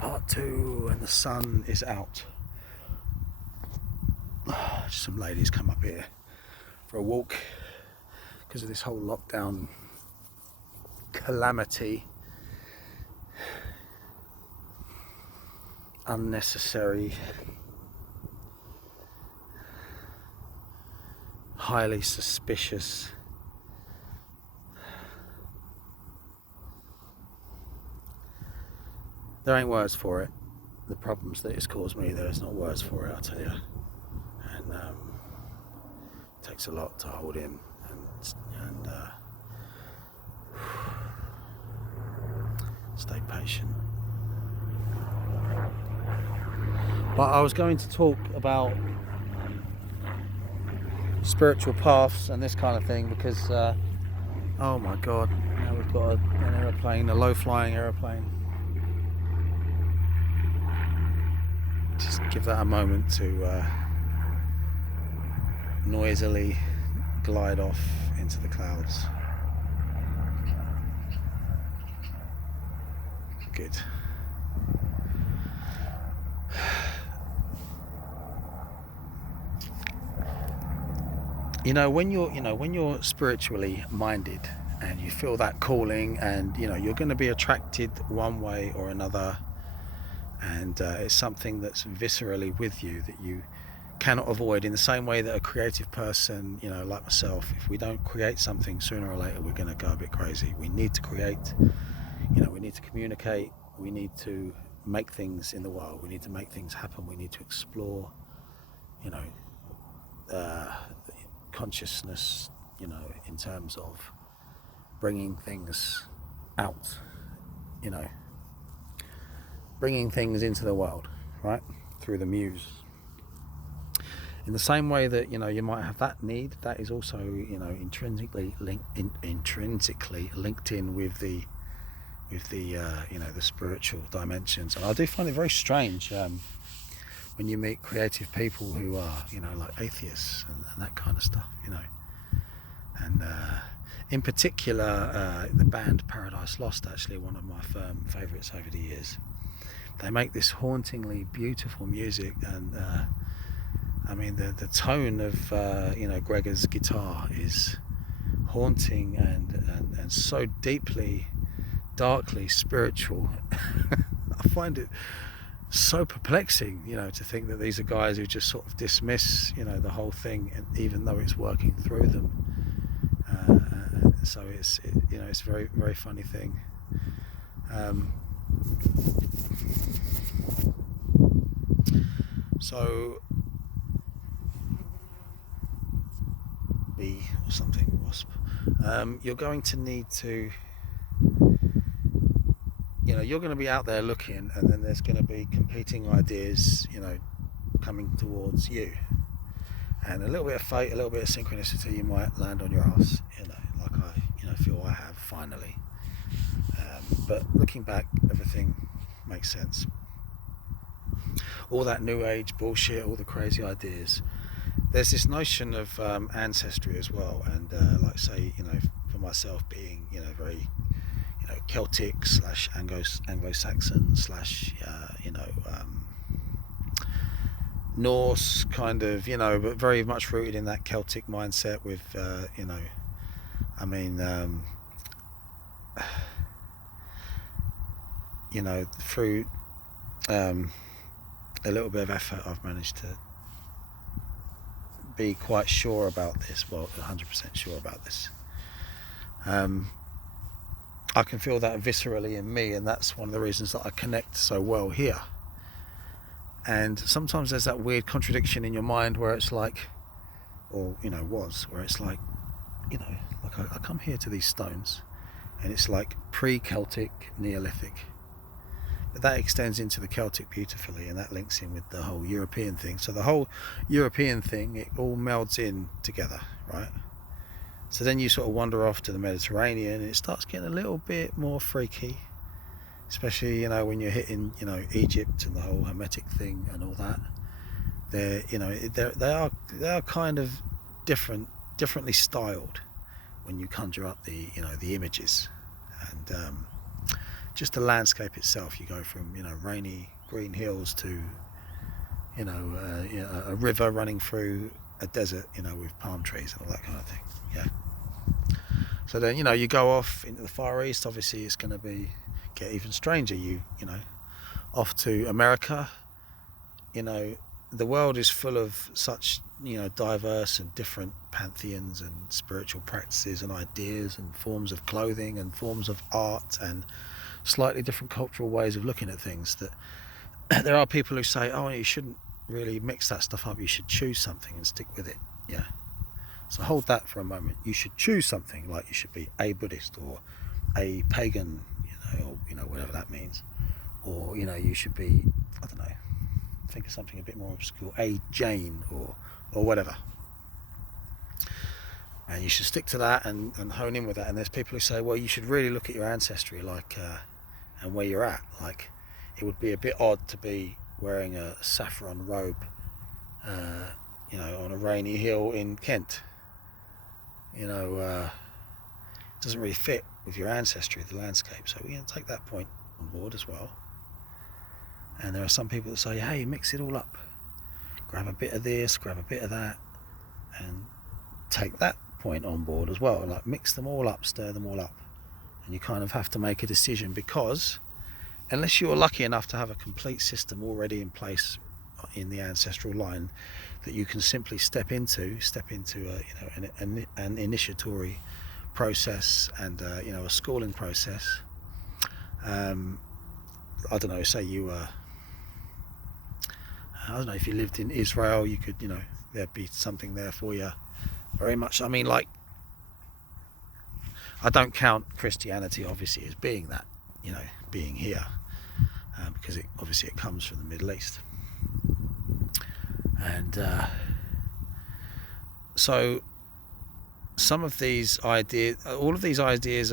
part 2, and the sun is out. Some ladies come up here for a walk because of this whole lockdown calamity. Unnecessary, highly suspicious, there ain't words for it. The problems that it's caused me, there's not words for it, I tell you. And it takes a lot to hold in and stay patient. But I was going to talk about spiritual paths and this kind of thing because, oh my God, now we've got an aeroplane, a low-flying aeroplane. Just give that a moment to noisily glide off into the clouds. Good. When you're spiritually minded and you feel that calling, and you're going to be attracted one way or another, and it's something that's viscerally with you that you cannot avoid, in the same way that a creative person, like myself, if we don't create something, sooner or later we're going to go a bit crazy. We need to create, we need to communicate, we need to make things in the world, we need to make things happen, we need to explore consciousness, in terms of bringing things out, bringing things into the world, right, through the muse. In the same way that you might have that need, that is also intrinsically linked in with the the spiritual dimensions. And I do find it very strange when you meet creative people who are like atheists and that kind of stuff, and in particular the band Paradise Lost, actually one of my firm favourites over the years. They make this hauntingly beautiful music, and the tone of Gregor's guitar is haunting and so deeply, darkly spiritual. I find it so perplexing, to think that these are guys who just sort of dismiss, the whole thing, and even though it's working through them. So it's a very, very funny thing. So bee or something, wasp. You're going to need to, you're going to be out there looking, and then there's going to be competing ideas, coming towards you. And a little bit of fate, a little bit of synchronicity, you might land on your ass, like I feel I have finally. But looking back, everything makes sense. All that new age bullshit, all the crazy ideas. There's this notion of ancestry as well, and like say, for myself being, very, Celtic / Anglo-Saxon / Norse kind of, but very much rooted in that Celtic mindset with, through a little bit of effort, I've managed to be quite sure about this, well, 100% sure about this. I can feel that viscerally in me, and that's one of the reasons that I connect so well here. And sometimes there's that weird contradiction in your mind where it's like, or where it's like, like I come here to these stones, and it's like pre-Celtic, Neolithic, but that extends into the Celtic beautifully, and that links in with the whole European thing. So the whole European thing, it all melds in together, right? So then you sort of wander off to the Mediterranean, and it starts getting a little bit more freaky, especially when you're hitting Egypt and the whole Hermetic thing and all that. They are kind of differently styled when you conjure up the the images, and just the landscape itself. You go from, you know, rainy green hills to, you know, a river running through a desert, you know, with palm trees and all that kind of thing. Yeah. So then, you know, you go off into the Far East. Obviously, it's going to get even stranger. You know, off to America. You know, the world is full of such, you know, diverse and different pantheons and spiritual practices and ideas and forms of clothing and forms of art and slightly different cultural ways of looking at things, that there are people who say, oh, you shouldn't really mix that stuff up, you should choose something and stick with it. Yeah. So hold that for a moment. You should choose something, like you should be a Buddhist or a pagan, you know, or, you know, whatever that means. Or, you know, you should be, I don't know, think of something a bit more obscure, a Jain or whatever. And you should stick to that and hone in with that. And there's people who say, well, you should really look at your ancestry, like, and where you're at. Like, it would be a bit odd to be wearing a saffron robe, you know, on a rainy hill in Kent. You know, it doesn't really fit with your ancestry, the landscape. So we can take that point on board as well. And there are some people that say, hey, mix it all up. Grab a bit of this, grab a bit of that, and take that point on board as well. Like, mix them all up, stir them all up. And you kind of have to make a decision, because unless you're lucky enough to have a complete system already in place in the ancestral line that you can simply step into a, you know, an initiatory process and you know, a schooling process. I don't know, say you I don't know, if you lived in Israel, you could, you know, there'd be something there for you very much. I mean, like, I don't count Christianity obviously as being that, you know, being here, because it obviously comes from the Middle East. And so some of these ideas, all of these ideas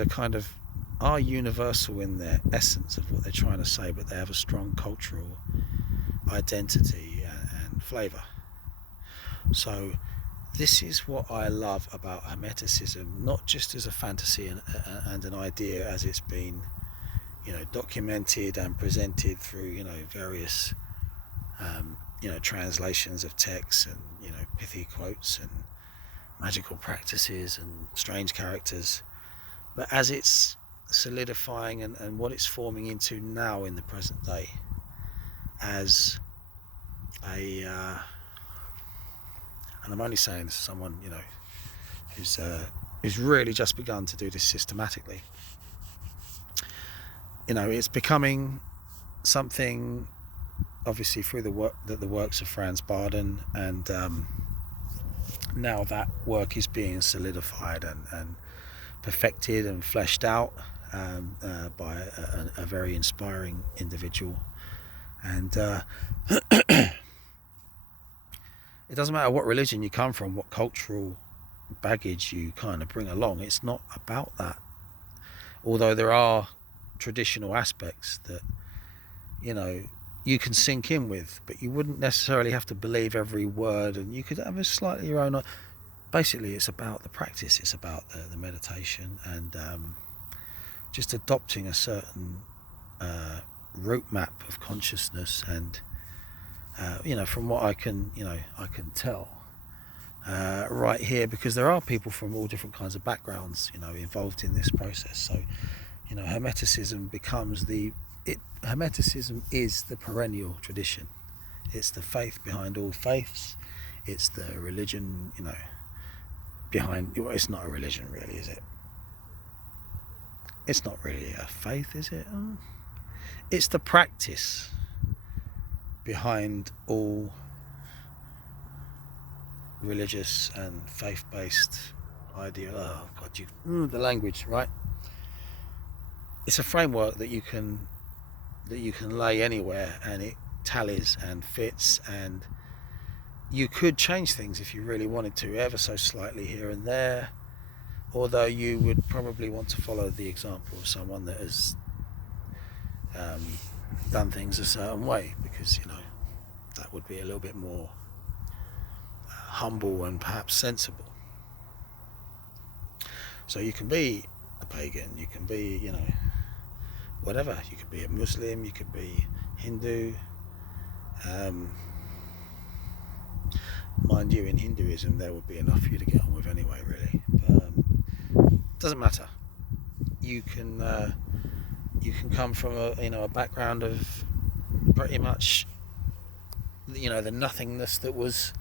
are universal in their essence of what they're trying to say, but they have a strong cultural identity and flavour. So this is what I love about Hermeticism, not just as a fantasy and an idea as it's been, you know, documented and presented through, you know, various you know, translations of texts and, you know, pithy quotes and magical practices and strange characters, but as it's solidifying and what it's forming into now in the present day as a and I'm only saying this as someone, you know, who's really just begun to do this systematically. You know, it's becoming something, obviously, through the works of Franz Bardon, and now that work is being solidified and perfected and fleshed out by a very inspiring individual. And it doesn't matter what religion you come from, what cultural baggage you kind of bring along, it's not about that. Although there are traditional aspects that, you know, you can sink in with, but you wouldn't necessarily have to believe every word, and you could have a slightly your own. Basically, it's about the practice, it's about the meditation, and just adopting a certain route map of consciousness. And you know, from what I can tell right here, because there are people from all different kinds of backgrounds, you know, involved in this process. So, you know, Hermeticism is the perennial tradition. It's the faith behind all faiths. It's the religion, you know, behind. Well, it's not a religion, really, is it? It's not really a faith, is it? It's the practice behind all religious and faith-based idea. Oh God, the language, right? It's a framework that you can lay anywhere, and it tallies and fits, and you could change things if you really wanted to, ever so slightly here and there, although you would probably want to follow the example of someone that has done things a certain way, because, you know, that would be a little bit more humble and perhaps sensible. So you can be a pagan, you can be, you know, whatever. You could be a Muslim, you could be Hindu. Mind you, in Hinduism there would be enough for you to get on with anyway, really. But doesn't matter. You can come from a background of pretty much the nothingness that was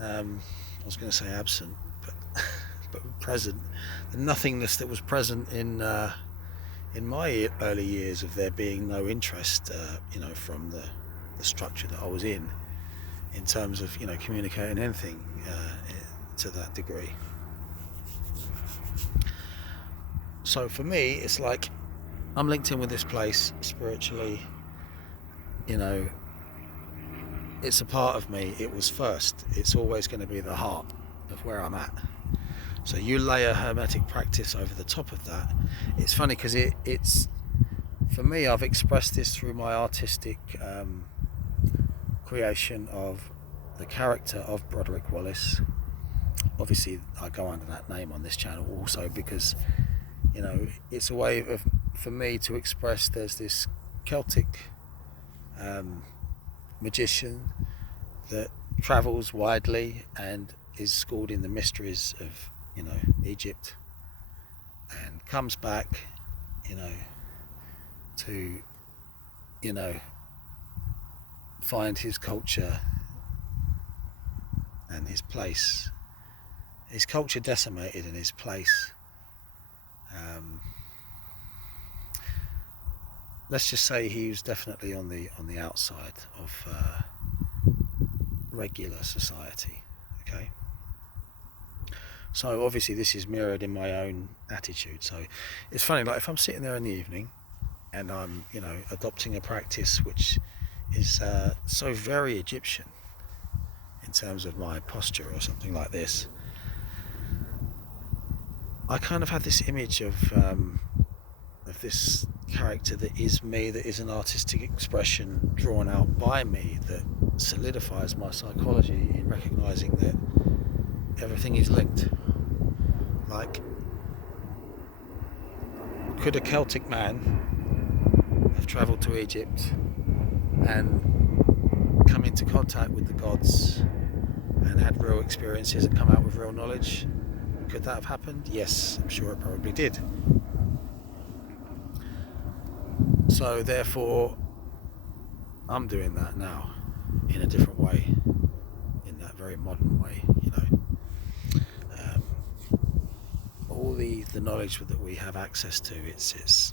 I was going to say absent, but present. The nothingness that was present in my early years of there being no interest, from the structure that I was in terms of communicating anything to that degree. So for me, it's like I'm linked in with this place spiritually. It's a part of me. It was first. It's always going to be the heart of where I'm at. So you lay a Hermetic practice over the top of that. It's funny because it's for me, I've expressed this through my artistic creation of the character of Broderick Wallace. Obviously I go under that name on this channel also because it's a way for me to express there's this Celtic magician that travels widely and is schooled in the mysteries of Egypt, and comes back to find his culture and his place, his culture decimated and his place let's just say he was definitely on the outside of regular society. Okay, so obviously this is mirrored in my own attitude. So it's funny, like if I'm sitting there in the evening and I'm adopting a practice which is so very Egyptian in terms of my posture or something like this, I kind of have this image of this character that is me, that is an artistic expression drawn out by me, that solidifies my psychology in recognizing that everything is linked. Like, could a Celtic man have travelled to Egypt and come into contact with the gods and had real experiences and come out with real knowledge? Could that have happened? Yes, I'm sure it probably did. So therefore, I'm doing that now in a different way, in that very modern way, all the knowledge that we have access to, it's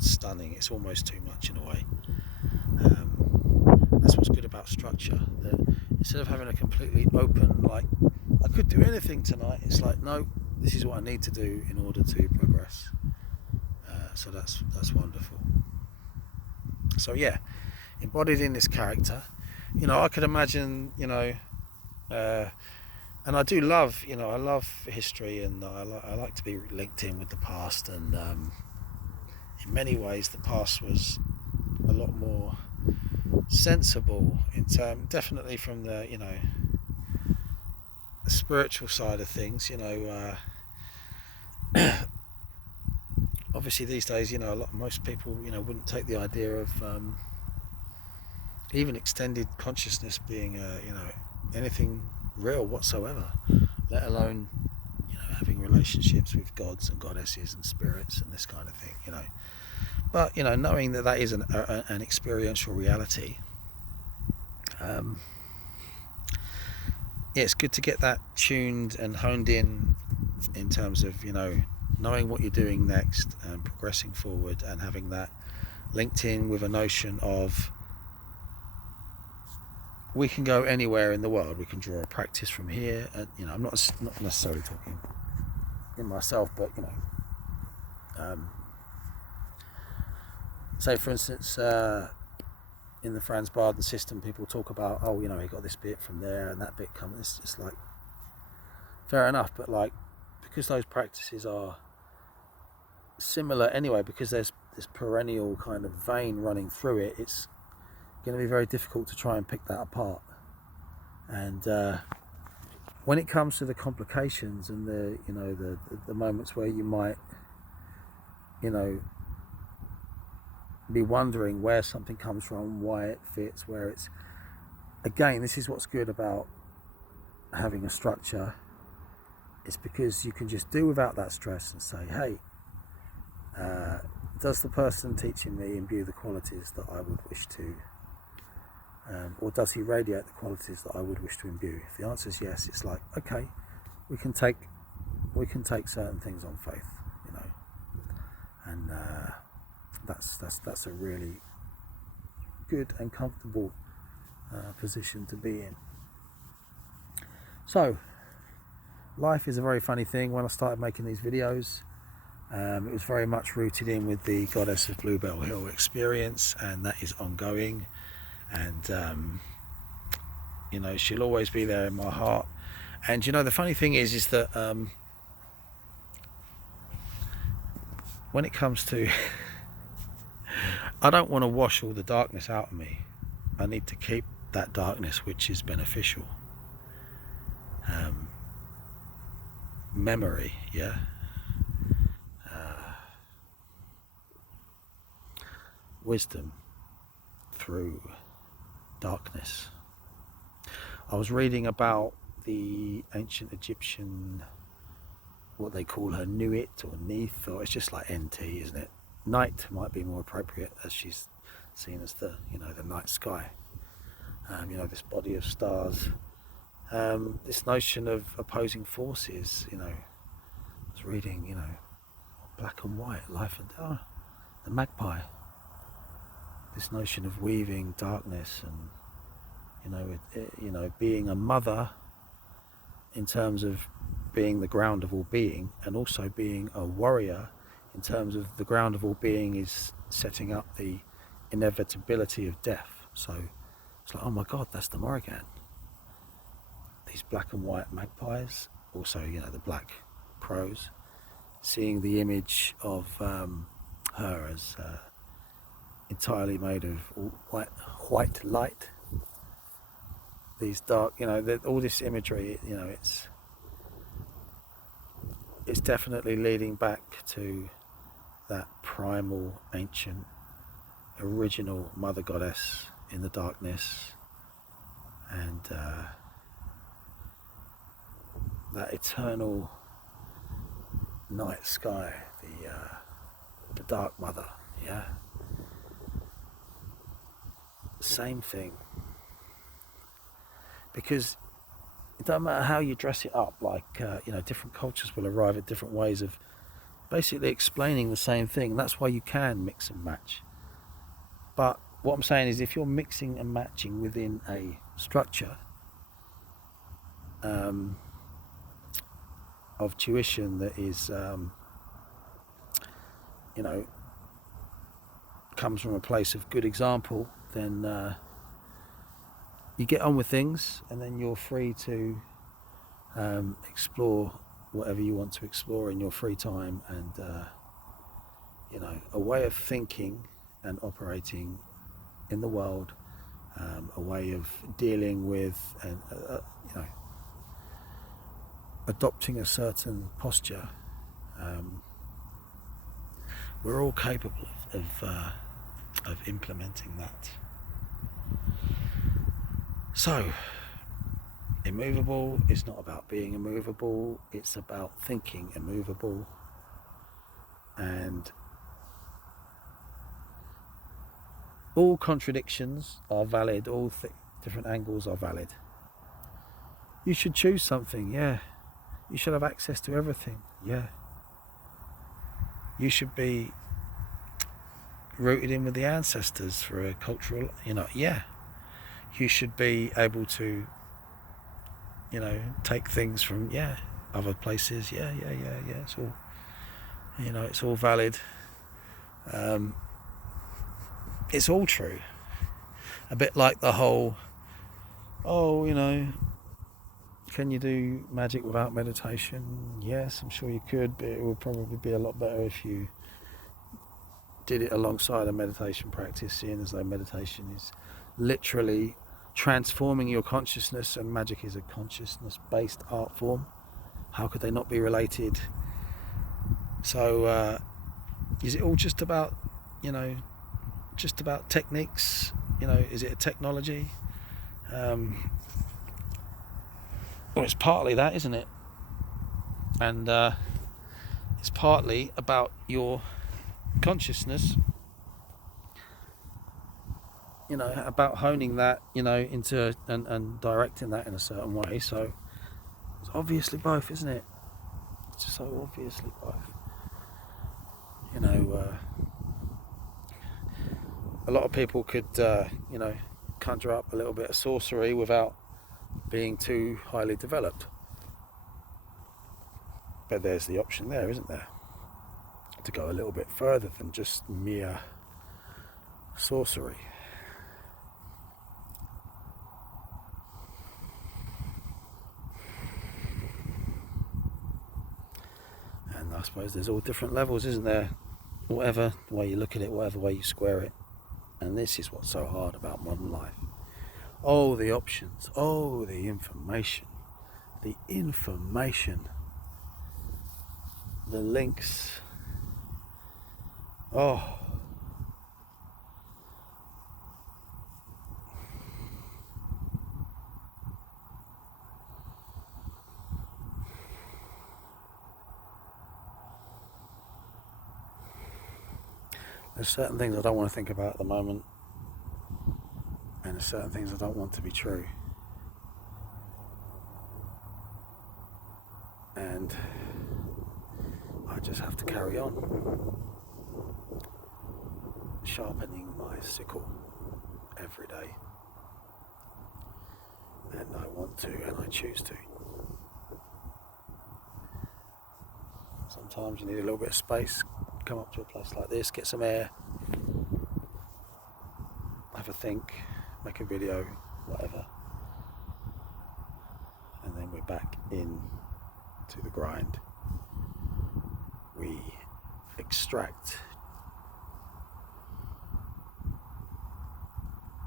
stunning. It's almost too much in a way. That's what's good about structure, that instead of having a completely open, like, I could do anything tonight, it's like, no, this is what I need to do in order to progress. So that's wonderful. So yeah, embodied in this character, I could imagine, and I do love, I love history, and I like to be linked in with the past, and in many ways the past was a lot more sensible in terms, definitely from the the spiritual side of things. Obviously these days, most people wouldn't take the idea of even extended consciousness being anything real whatsoever, let alone having relationships with gods and goddesses and spirits and this kind of thing. But knowing that is an experiential reality, it's good to get that tuned and honed in terms of knowing what you're doing next and progressing forward, and having that linked in with a notion of we can go anywhere in the world, we can draw a practice from here. And I'm not necessarily talking in myself, but say for instance in the Franz Bardon system, people talk about, he got this bit from there and that bit comes. It's just like, fair enough, but like, because those practices are similar anyway, because there's this perennial kind of vein running through it, it's going to be very difficult to try and pick that apart. And when it comes to the complications and the moments where you might be wondering where something comes from, why it fits, where it's... Again, this is what's good about having a structure. It's because you can just do without that stress and say, hey, does the person teaching me imbue the qualities that I would wish to, or does he radiate the qualities that I would wish to imbue? If the answer is yes, it's like, okay, we can take certain things on faith, you know, and that's a really good and comfortable position to be in. So, life is a very funny thing. When I started making these videos, it was very much rooted in with the Goddess of Bluebell Hill experience, and that is ongoing. And you know, she'll always be there in my heart. And you know, the funny thing is that when it comes to I don't want to wash all the darkness out of me. I need to keep that darkness which is beneficial. Memory, yeah. Wisdom through darkness. I was reading about the ancient Egyptian, what they call her Nuit or Neith, or it's just like NT, isn't it? Night might be more appropriate, as she's seen as the, you know, the night sky. You know, this body of stars. This notion of opposing forces, you know. I was reading, you know, black and white, life and death, the magpie. This notion of weaving darkness and, you know, being a mother in terms of being the ground of all being, and also being a warrior in terms of the ground of all being is setting up the inevitability of death. So it's like, oh my God, that's the Morrigan. These black and white magpies, also, you know, the black crows, seeing the image of her as entirely made of white light. These dark, you know, all this imagery, you know, it's definitely leading back to that primal, ancient, original mother goddess in the darkness, and that eternal night sky, the dark mother, yeah. Same thing. Because it doesn't matter how you dress it up, like, you know, different cultures will arrive at different ways of basically explaining the same thing. That's why you can mix and match. But what I'm saying is, if you're mixing and matching within a structure of tuition that is, you know, comes from a place of good example, then you get on with things, and then you're free to explore whatever you want to explore in your free time, and you know, a way of thinking and operating in the world, a way of dealing with and you know, adopting a certain posture. We're all capable of implementing that. So, immovable is not about being immovable, it's about thinking immovable, and all contradictions are valid, all different angles are valid. You should choose something, yeah. You should have access to everything, yeah. You should be rooted in with the ancestors for a cultural, you know, yeah. You should be able to, you know, take things from, yeah, other places, yeah, it's all, you know, it's all valid. It's all true. A bit like the whole, oh, you know, can you do magic without meditation? Yes, I'm sure you could, but it would probably be a lot better if you did it alongside a meditation practice, seeing as though meditation is literally transforming your consciousness, and magic is a consciousness-based art form. How could they not be related? So is it all just about, you know, just about techniques? You know, is it a technology? Well, it's partly that, isn't it? And it's partly about your consciousness, you know, about honing that, you know, into and directing that in a certain way. So it's obviously both, isn't it? It's just so obviously both. You know, a lot of people could, you know, conjure up a little bit of sorcery without being too highly developed. But there's the option there, isn't there? To go a little bit further than just mere sorcery. And I suppose there's all different levels, isn't there? Whatever the way you look at it, whatever way you square it. And this is what's so hard about modern life. Oh, the options. Oh, the information. The information. The links. Oh. There's certain things I don't want to think about at the moment, and there's certain things I don't want to be true. And I just have to carry on, sharpening my sickle every day. And I want to, and I choose to. Sometimes you need a little bit of space, come up to a place like this, get some air, have a think, make a video, whatever. And then we're back in to the grind. We extract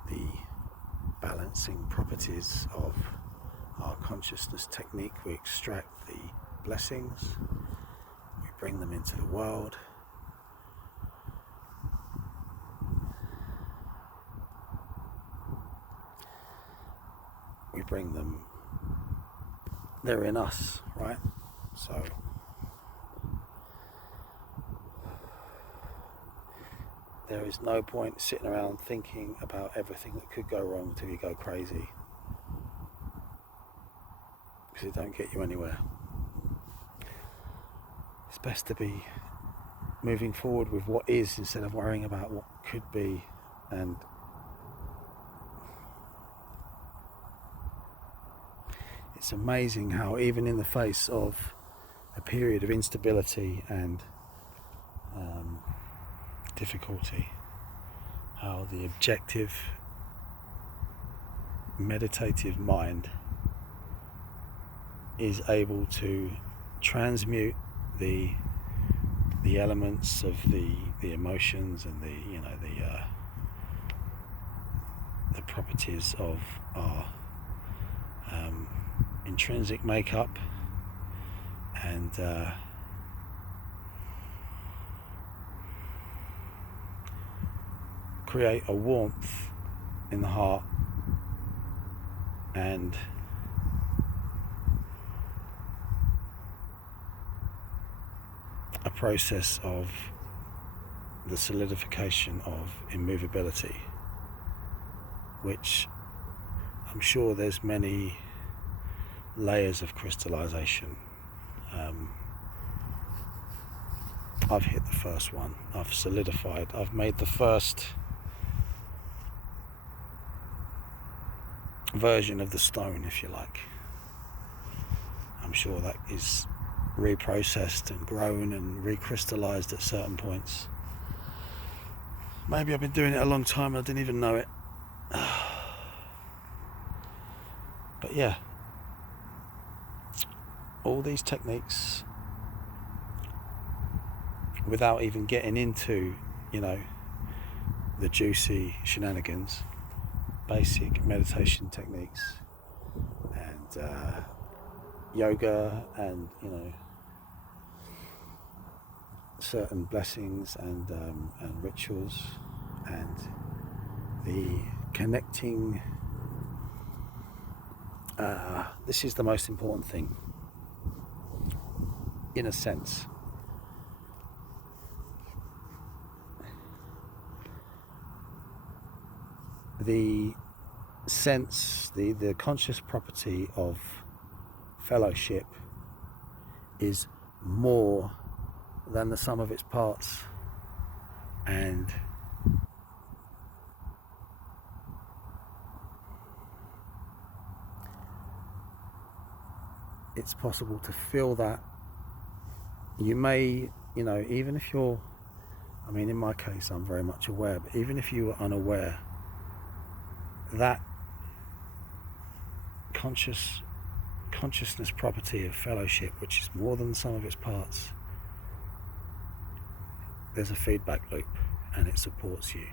the balancing properties of our consciousness technique. We extract the blessings, we bring them into the world. We bring them, they're in us, right? So there is no point sitting around thinking about everything that could go wrong until you go crazy, because it don't get you anywhere. It's best to be moving forward with what is instead of worrying about what could be. And it's amazing how even in the face of a period of instability and difficulty, how the objective meditative mind is able to transmute the elements of the emotions and the properties of our intrinsic makeup, and create a warmth in the heart and a process of the solidification of immovability, which I'm sure there's many layers of crystallization. I've hit the first one. I've solidified. I've made the first version of the stone, if you like. I'm sure that is reprocessed and grown and recrystallized at certain points. Maybe I've been doing it a long time and I didn't even know it. But yeah, all these techniques, without even getting into, the juicy shenanigans, basic meditation techniques and yoga and certain blessings and rituals, and the connecting. This is the most important thing, in a sense. The sense, the conscious property of fellowship is more than the sum of its parts, and it's possible to feel that. You may, even if you're, in my case I'm very much aware, but even if you were unaware, that consciousness property of fellowship, which is more than the sum of its parts, there's a feedback loop and it supports you.